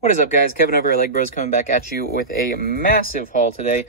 What is up, guys? Kevin over at LEGbrOs coming back at you with a massive haul today.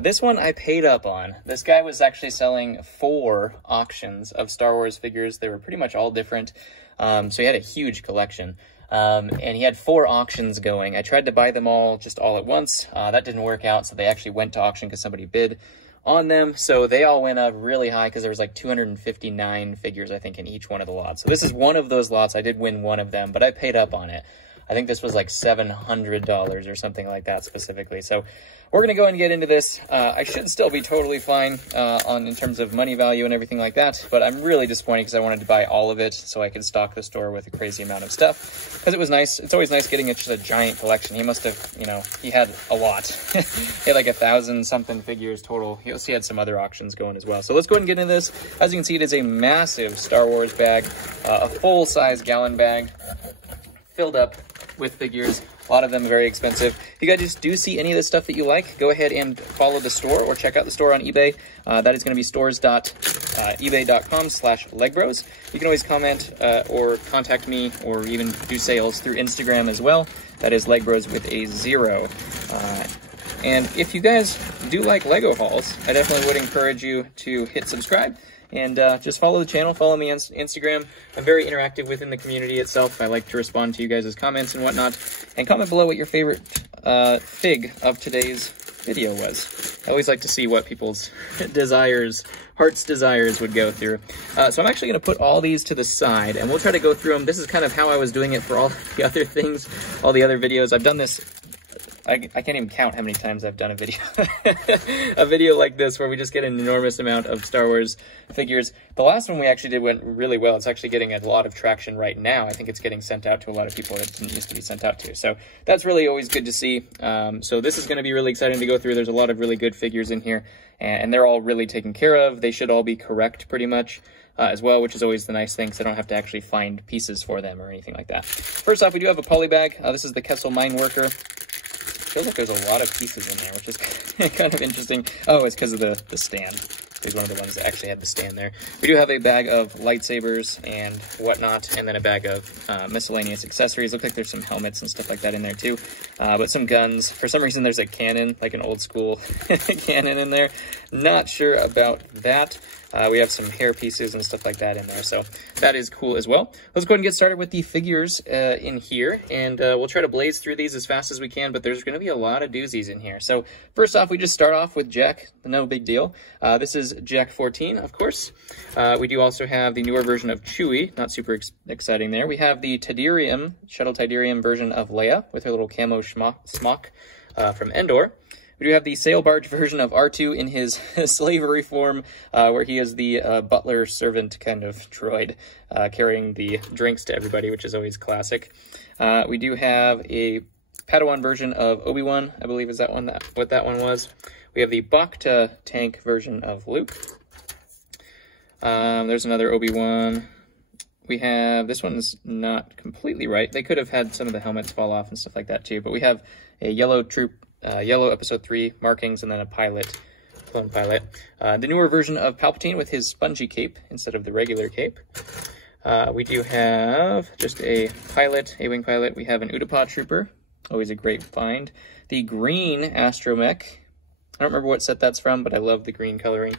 This one I paid up on. This guy was actually selling 4 auctions of Star Wars figures. They were pretty much all different, so he had a huge collection. And he had 4 auctions going. I tried to buy them all just all at once. That didn't work out, so they actually went to auction because somebody bid on them. So they all went up really high because there was like 259 figures, I think, in each one of the lots. So this is one of those lots. I did win one of them, but I paid up on it. I think this was like $700 or something like that specifically. So we're going to go and get into this. I should still be totally fine in terms of money value and everything like that, but I'm really disappointed because I wanted to buy all of it so I could stock the store with a crazy amount of stuff, because it was nice. It's always nice getting just a giant collection. He must have, you know, he had a lot. He had like 1,000-something figures total. He also had some other auctions going as well. So let's go ahead and get into this. As you can see, it is a massive Star Wars bag, a full-size gallon bag filled up with figures. A lot of them very expensive. If you guys do see any of this stuff that you like, go ahead and follow the store or check out the store on eBay. That is going to be stores.ebay.com/LEGbrOs. You can always comment or contact me or even do sales through Instagram as well. That is LEGbrOs with a 0. And if you guys do like Lego hauls, I definitely would encourage you to hit subscribe. And just follow the channel, follow me on Instagram. I'm very interactive within the community itself. I like to respond to you guys' comments and whatnot. And comment below what your favorite fig of today's video was. I always like to see what people's heart's desires would go through. So I'm actually going to put all these to the side, and we'll try to go through them. This is kind of how I was doing it for all the other things, all the other videos. I've done this. I can't even count how many times I've done a video a video like this where we just get an enormous amount of Star Wars figures. The last one we actually did went really well. It's actually getting a lot of traction right now. I think it's getting sent out to a lot of people it didn't used to be sent out to. So that's really always good to see. So this is going to be really exciting to go through. There's a lot of really good figures in here, and they're all really taken care of. They should all be correct pretty much. As well, which is always the nice thing, because I don't have to actually find pieces for them or anything like that. First off, we do have a poly bag. This is the Kessel Mine Worker. Feels like there's a lot of pieces in there, which is kind of interesting. Oh, it's because of the stand. He's one of the ones that actually had the stand there. We do have a bag of lightsabers and whatnot, and then a bag of miscellaneous accessories. Looks like there's some helmets and stuff like that in there too. But some guns. For some reason, there's a cannon, like an old school cannon in there. Not sure about that. We have some hair pieces and stuff like that in there, so that is cool as well. Let's go ahead and get started with the figures in here, and we'll try to blaze through these as fast as we can, but there's going to be a lot of doozies in here. So first off, we just start off with Jack, no big deal. This is Jack 14, of course. We do also have the newer version of Chewie, not super exciting there. We have the Tidirium, Shuttle Tidirium version of Leia with her little camo smock from Endor. We do have the sail barge version of R2 in his slavery form, where he is the butler servant kind of droid, carrying the drinks to everybody, which is always classic. We do have a Padawan version of Obi-Wan, I believe is what that one was. We have the Bacta tank version of Luke. There's another Obi-Wan. We have, this one's not completely right. They could have had some of the helmets fall off and stuff like that too, but we have a yellow episode 3 markings, and then a clone pilot. The newer version of Palpatine with his spongy cape instead of the regular cape. We do have just a wing pilot. We have an Utapau trooper, always a great find. The green astromech. I don't remember what set that's from, but I love the green coloring.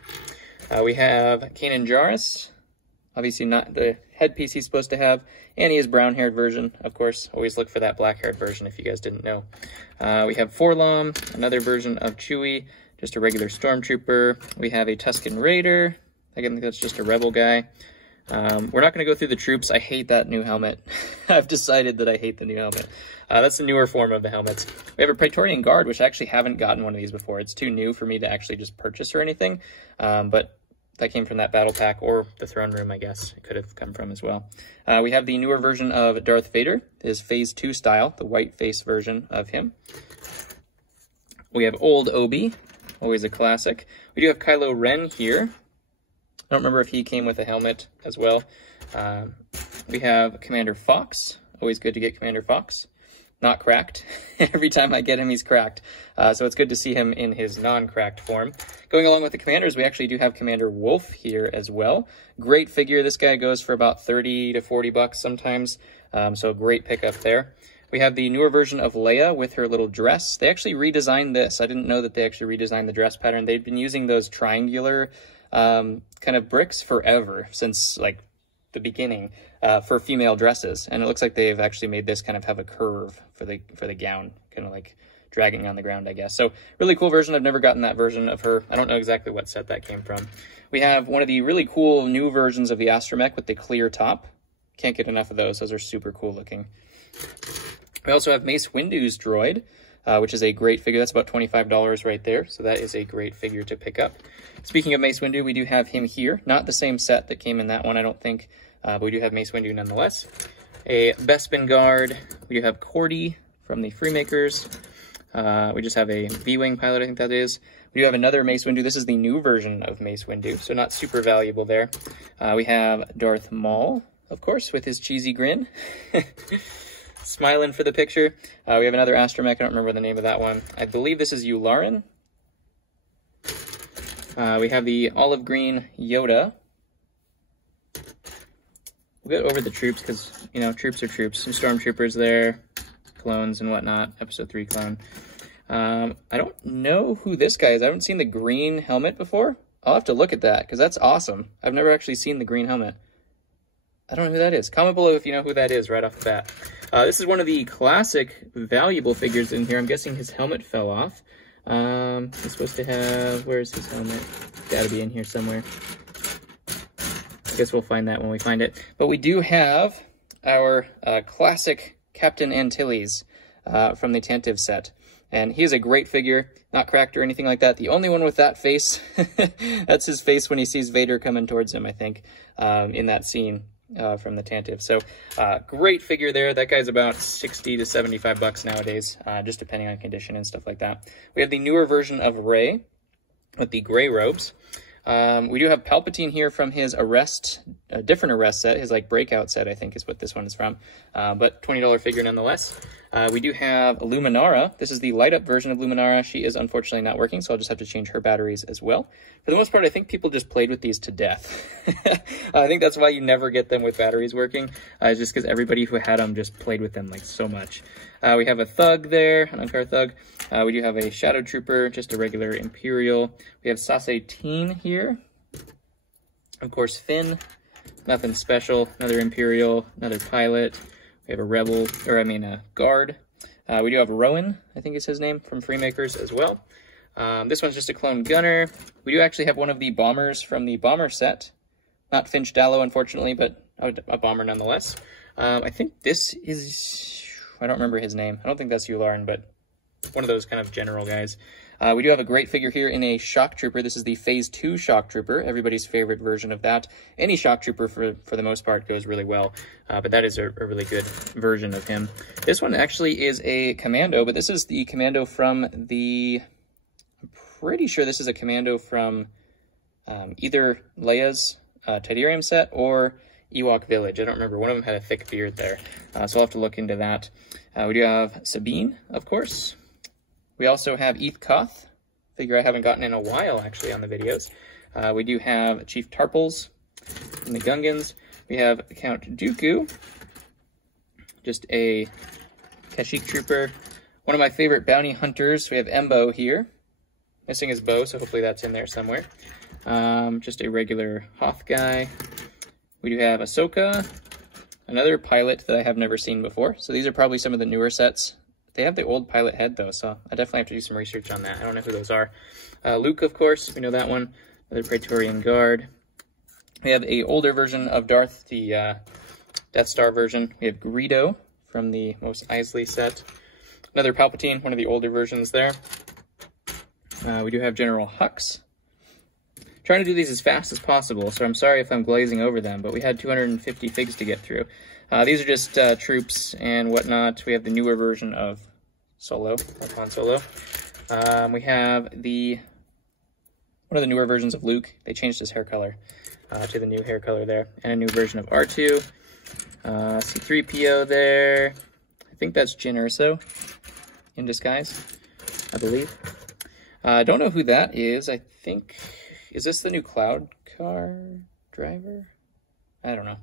We have Kanan Jarrus. Obviously not the headpiece he's supposed to have, and he is brown-haired version, of course. Always look for that black-haired version if you guys didn't know. We have Forlom, another version of Chewie, just a regular stormtrooper. We have a Tusken Raider. I think that's just a rebel guy. We're not going to go through the troops. I hate that new helmet. I've decided that I hate the new helmet. That's the newer form of the helmets. We have a Praetorian Guard, which I actually haven't gotten one of these before. It's too new for me to actually just purchase or anything, but that came from that battle pack, or the throne room, I guess. It could have come from as well. We have the newer version of Darth Vader, his Phase 2 style, the white face version of him. We have Old Obi, always a classic. We do have Kylo Ren here. I don't remember if he came with a helmet as well. We have Commander Fox, always good to get Commander Fox. Not cracked. Every time I get him, he's cracked. So it's good to see him in his non-cracked form. Going along with the commanders, we actually do have Commander Wolf here as well. Great figure. This guy goes for about 30 to 40 bucks sometimes. So great pickup there. We have the newer version of Leia with her little dress. They actually redesigned this. I didn't know that they actually redesigned the dress pattern. They've been using those triangular kind of bricks forever, since like the beginning, for female dresses. And it looks like they've actually made this kind of have a curve for the gown, kind of like dragging on the ground, I guess. So really cool version. I've never gotten that version of her. I don't know exactly what set that came from. We have one of the really cool new versions of the Astromech with the clear top. Can't get enough of those. Those are super cool looking. We also have Mace Windu's droid, which is a great figure. That's about $25 right there. So that is a great figure to pick up. Speaking of Mace Windu, we do have him here. Not the same set that came in that one, I don't think. But we do have Mace Windu nonetheless. A Bespin guard. We do have Cordy from the Freemakers. We just have a V-Wing pilot, I think that is. We do have another Mace Windu. This is the new version of Mace Windu, so not super valuable there. We have Darth Maul, of course, with his cheesy grin. Smiling for the picture. We have another Astromech. I don't remember the name of that one. I believe this is Yularen. We have the olive green Yoda. We'll go over the troops because, you know, troops are troops. Some stormtroopers there, clones and whatnot. Episode 3 clone. I don't know who this guy is. I haven't seen the green helmet before. I'll have to look at that because that's awesome. I've never actually seen the green helmet. I don't know who that is. Comment below if you know who that is right off the bat. This is one of the classic valuable figures in here. I'm guessing his helmet fell off. He's supposed to have... Where's his helmet? Gotta be in here somewhere. I guess we'll find that when we find it. But we do have our classic Captain Antilles from the Tantive set. And he is a great figure, not cracked or anything like that. The only one with that face, that's his face when he sees Vader coming towards him, I think, in that scene from the Tantive. So great figure there. That guy's about 60 to 75 bucks nowadays, just depending on condition and stuff like that. We have the newer version of Rey with the gray robes. We do have Palpatine here from his a different arrest set, his like breakout set, I think is what this one is from, but $20 figure nonetheless. We do have Luminara. This is the light up version of Luminara. She is unfortunately not working, so I'll just have to change her batteries as well. For the most part, I think people just played with these to death. I think that's why you never get them with batteries working, just because everybody who had them just played with them like so much. We have a Thug there, an Unkar Thug. We do have a Shadow Trooper, just a regular Imperial. We have Sasateen here. Of course, Finn. Nothing special. Another Imperial, another Pilot. We have a Rebel, or I mean a Guard. We do have Rowan, I think is his name, from Freemakers as well. This one's just a clone gunner. We do actually have one of the bombers from the bomber set. Not Finch Dallow, unfortunately, but a bomber nonetheless. I think this is... I don't remember his name. I don't think that's Yularen, but one of those kind of general guys. We do have a great figure here in a Shock Trooper. This is the Phase 2 Shock Trooper, everybody's favorite version of that. Any Shock Trooper, for the most part, goes really well, but that is a really good version of him. This one actually is a Commando, but this is the Commando from the... I'm pretty sure this is a Commando from either Leia's Tidarium set or Ewok Village. I don't remember. One of them had a thick beard there, so I'll have to look into that. We do have Sabine, of course. We also have Eth Koth, figure I haven't gotten in a while, actually, on the videos. We do have Chief Tarpals and the Gungans. We have Count Dooku, just a Kashyyyk Trooper. One of my favorite bounty hunters. We have Embo here. Missing his bow, so hopefully that's in there somewhere. Just a regular Hoth guy. We do have Ahsoka, another pilot that I have never seen before. So these are probably some of the newer sets. They have the old pilot head, though, so I definitely have to do some research on that. I don't know who those are. Luke, of course, we know that one. Another Praetorian Guard. We have a older version of Darth, the Death Star version. We have Greedo from the Mos Eisley set. Another Palpatine, one of the older versions there. We do have General Hux. Trying to do these as fast as possible, so I'm sorry if I'm glazing over them, but we had 250 figs to get through. These are just troops and whatnot. We have the newer version of Solo, of Han Solo. We have one of the newer versions of Luke. They changed his hair color to the new hair color there, and a new version of R2. C-3PO there. I think that's Jyn Erso in disguise, I believe. Don't know who that is. I think... Is this the new Cloud Car driver? I don't know.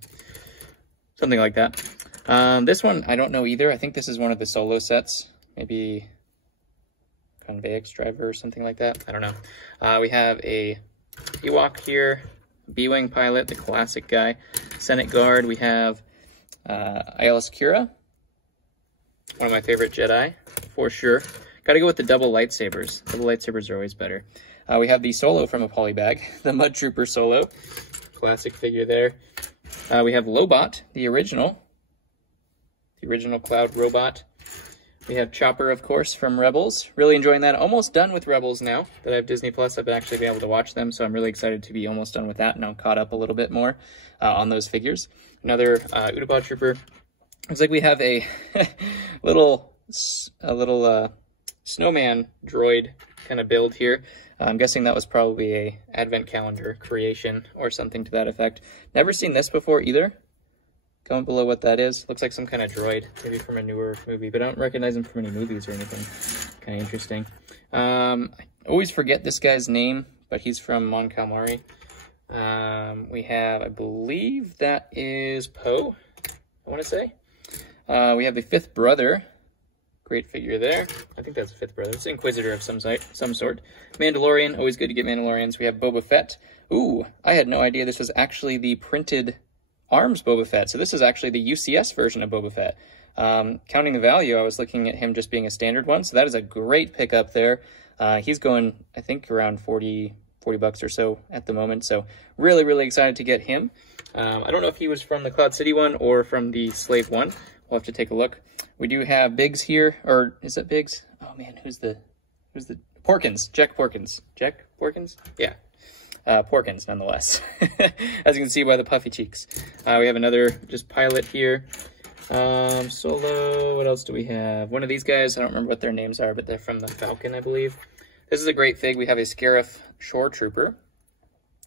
Something like that. This one, I don't know either. I think this is one of the solo sets. Maybe Convex Driver or something like that. I don't know. We have a Ewok here, B-Wing pilot, the classic guy. Senate Guard, we have Ilis Kira, one of my favorite Jedi, for sure. Gotta go with the double lightsabers. Double lightsabers are always better. We have the Solo from a polybag, the Mud Trooper Solo. Classic figure there. We have Lobot, the original Cloud robot. We have Chopper, of course, from Rebels. Really enjoying that. Almost done with Rebels now that I have Disney Plus. I've been actually been able to watch them, so I'm really excited to be almost done with that. Now caught up a little bit more on those figures. Another Utapau Trooper. Looks like we have a little snowman droid kind of build here. I'm guessing that was probably a advent calendar creation or something to that effect. Never seen this before either. Comment below what that is. Looks like some kind of droid, maybe from a newer movie, but I don't recognize him from any movies or anything. Kind of interesting. I always forget this guy's name, but he's from Mon Calamari. We have, I believe that is Poe, I want to say. We have the Fifth Brother. Great figure there. I think that's the Fifth Brother. It's an Inquisitor of some sort. Mandalorian, always good to get Mandalorians. We have Boba Fett. Ooh, I had no idea this was actually the printed Arms Boba Fett. So this is actually the UCS version of Boba Fett. Counting the value, I was looking at him just being a standard one. So that is a great pickup there. He's going, I think, around 40 bucks or so at the moment. So really, really excited to get him. I don't know if he was from the Cloud City one or from the Slave one. We'll have to take a look. We do have Biggs here, or is that Biggs? Oh man, who's the Porkins? Jack Porkins. Jack Porkins? Yeah. Porkins, nonetheless, as you can see by the puffy cheeks. We have another just pilot here. Solo, what else do we have? One of these guys, I don't remember what their names are, but they're from the Falcon, I believe. This is a great fig. We have a Scarif Shore Trooper.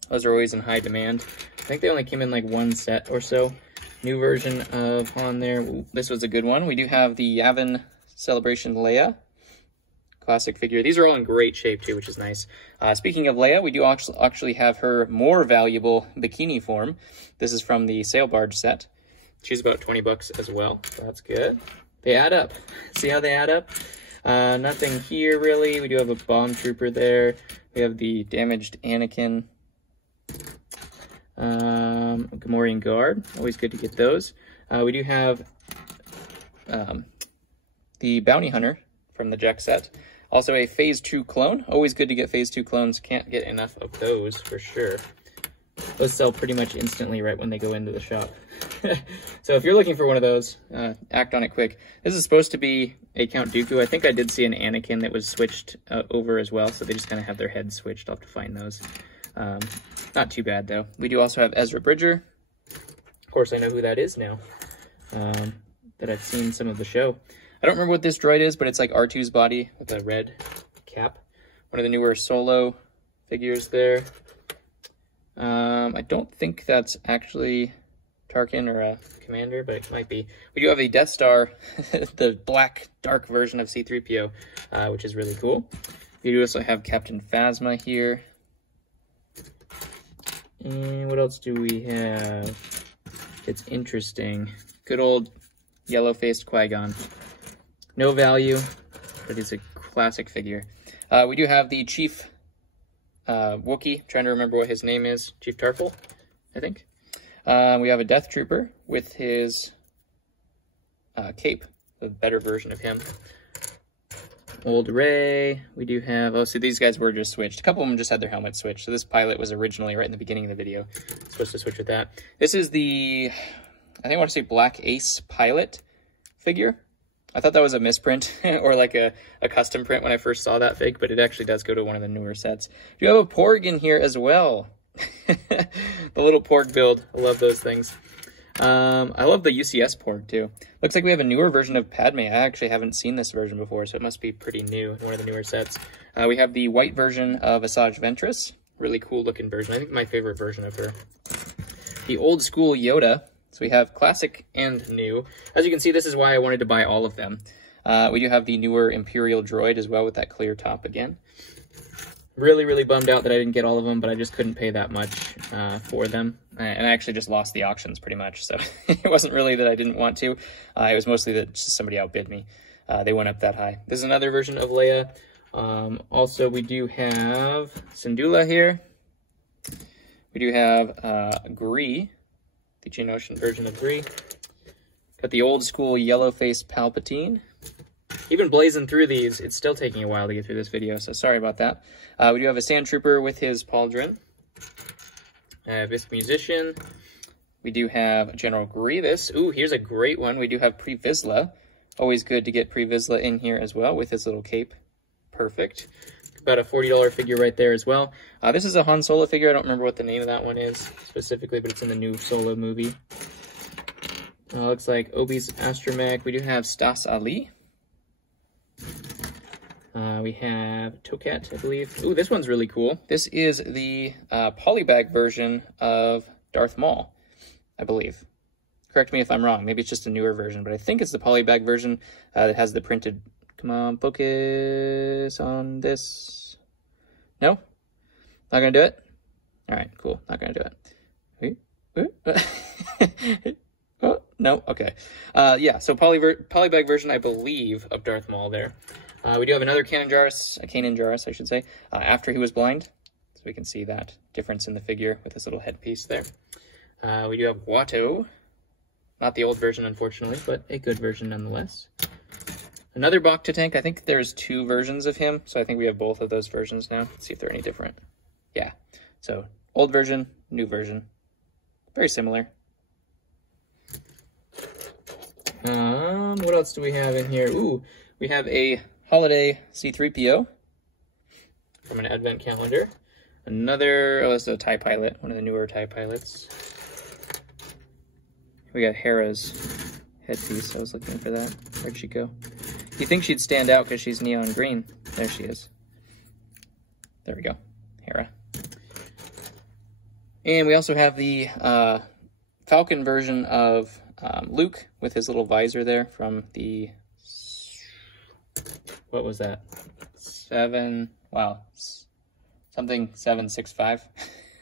Those are always in high demand. I think they only came in like one set or so. New version of Han there. Ooh, this was a good one. We do have the Yavin Celebration Leia. Classic figure. These are all in great shape too, which is nice. Speaking of Leia, we do actually have her more valuable bikini form. This is from the Sail Barge set. She's about 20 bucks as well. So that's good. They add up. See how they add up? Nothing here really. We do have a Bomb Trooper there. We have the damaged Anakin. Gamorrean Guard. Always good to get those. We do have the Bounty Hunter from the Jack set. Also a Phase 2 clone. Always good to get Phase 2 clones. Can't get enough of those for sure. Those sell pretty much instantly right when they go into the shop. So if you're looking for one of those, act on it quick. This is supposed to be a Count Dooku. I think I did see an Anakin that was switched over as well, so they just kind of have their heads switched. I'll have to find those. Not too bad though. We do also have Ezra Bridger. Of course I know who that is now, that I've seen some of the show. I don't remember what this droid is, but it's like R2's body with a red cap. One of the newer Solo figures there. I don't think that's actually Tarkin or a Commander, but it might be. We do have a Death Star, the black, dark version of C-3PO, which is really cool. We do also have Captain Phasma here. And what else do we have? It's interesting. Good old yellow-faced Qui-Gon. No value, but it's a classic figure. We do have the Chief Wookiee. Trying to remember what his name is. Chief Tarful, I think. We have a Death Trooper with his cape, the better version of him. Old Rey. We do have, oh, so these guys were just switched. A couple of them just had their helmet switched. So this pilot was originally right in the beginning of the video. Supposed to switch with that. This is the, I think I want to say Black Ace pilot figure. I thought that was a misprint or like a custom print when I first saw that fig, but it actually does go to one of the newer sets. We have a Porg in here as well. The little Porg build. I love those things. I love the UCS Porg too. Looks like we have a newer version of Padme. I actually haven't seen this version before, so it must be pretty new, one of the newer sets. We have the white version of Asajj Ventress. Really cool looking version. I think my favorite version of her. The old school Yoda. So we have classic and new. As you can see, this is why I wanted to buy all of them. We do have the newer Imperial droid as well with that clear top again. Really, really bummed out that I didn't get all of them, but I just couldn't pay that much for them. And I actually just lost the auctions pretty much, so it wasn't really that I didn't want to. It was mostly that just somebody outbid me. They went up that high. This is another version of Leia. Also, we do have Syndulla here. We do have Gree, the Geonosian version of Gree. Got the old school yellow face Palpatine. Even blazing through these, it's still taking a while to get through this video, so sorry about that. We do have a Sand Trooper with his pauldron. Bisque Musician. We do have General Grievous. Ooh, here's a great one. We do have Pre Vizsla. Always good to get Pre Vizsla in here as well with his little cape. Perfect. About a $40 figure right there as well. This is a Han Solo figure. I don't remember what the name of that one is specifically, but it's in the new Solo movie. Looks like Obi's Astromech. We do have Stas Ali. We have Tokat, I believe. Ooh, this one's really cool. This is the polybag version of Darth Maul, I believe. Correct me if I'm wrong. Maybe it's just a newer version, but I think it's the polybag version that has the printed... Come on, focus on this. No? Not gonna do it? All right, cool. Not gonna do it. Oh, no? Okay. Yeah, so polybag version, I believe, of Darth Maul there. We do have another Kanan Jarrus, I should say, after he was blind. So we can see that difference in the figure with this little headpiece there. We do have Watto. Not the old version, unfortunately, but a good version nonetheless. Another Bacta tank. I think there's 2 versions of him, so I think we have both of those versions now. Let's see if they're any different. Yeah. So, old version, new version. Very similar. What else do we have in here? Ooh, we have a holiday C-3PO from an advent calendar. Another, oh, this is a TIE pilot, one of the newer TIE pilots. We got Hera's headpiece. I was looking for that. Where'd she go? You think she'd stand out because she's neon green. There she is. There we go. Hera. And we also have the Falcon version of Luke with his little visor there from the... What was that? Something 765.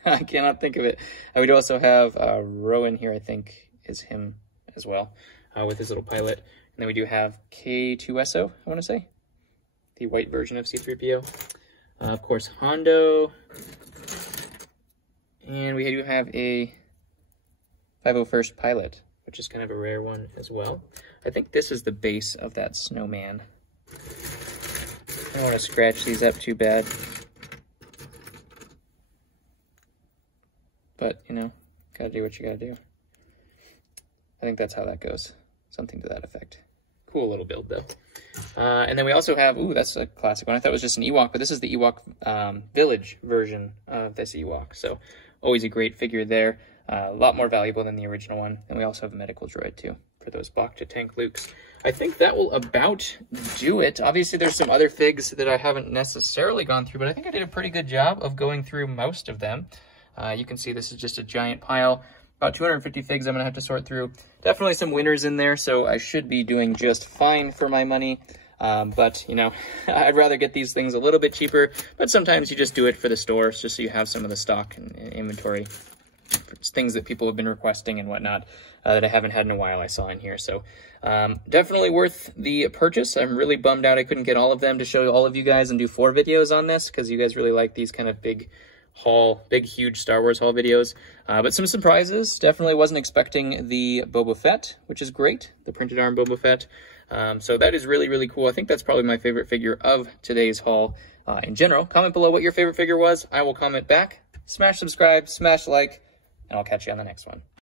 I cannot think of it. We do also have Rowan here, I think, is him as well, with his little pilot. And then we do have K2SO, I want to say, the white version of C-3PO. Of course, Hondo. And we do have a 501st pilot, which is kind of a rare one as well. I think this is the base of that snowman. I don't want to scratch these up too bad. But, you know, gotta do what you gotta do. I think that's how that goes. Something to that effect. Cool little build, though. And then we also have, ooh, that's a classic one. I thought it was just an Ewok, but this is the Ewok village version of this Ewok. So always a great figure there. A lot more valuable than the original one. And we also have a medical droid, too, for those Bacta tank Lukes. I think that will about do it. Obviously, there's some other figs that I haven't necessarily gone through, but I think I did a pretty good job of going through most of them. You can see this is just a giant pile. About 250 figs I'm going to have to sort through. Definitely some winners in there, so I should be doing just fine for my money. But, you know, I'd rather get these things a little bit cheaper, but sometimes you just do it for the store, just so you have some of the stock and inventory. Things that people have been requesting and whatnot that I haven't had in a while I saw in here. So definitely worth the purchase. I'm really bummed out I couldn't get all of them to show all of you guys and do 4 videos on this, because you guys really like these kind of big, huge Star Wars haul videos. But some surprises. Definitely wasn't expecting the Boba Fett, which is great. The printed arm Boba Fett. So that is really, really cool. I think that's probably my favorite figure of today's haul in general. Comment below what your favorite figure was. I will comment back. Smash subscribe, smash like, and I'll catch you on the next one.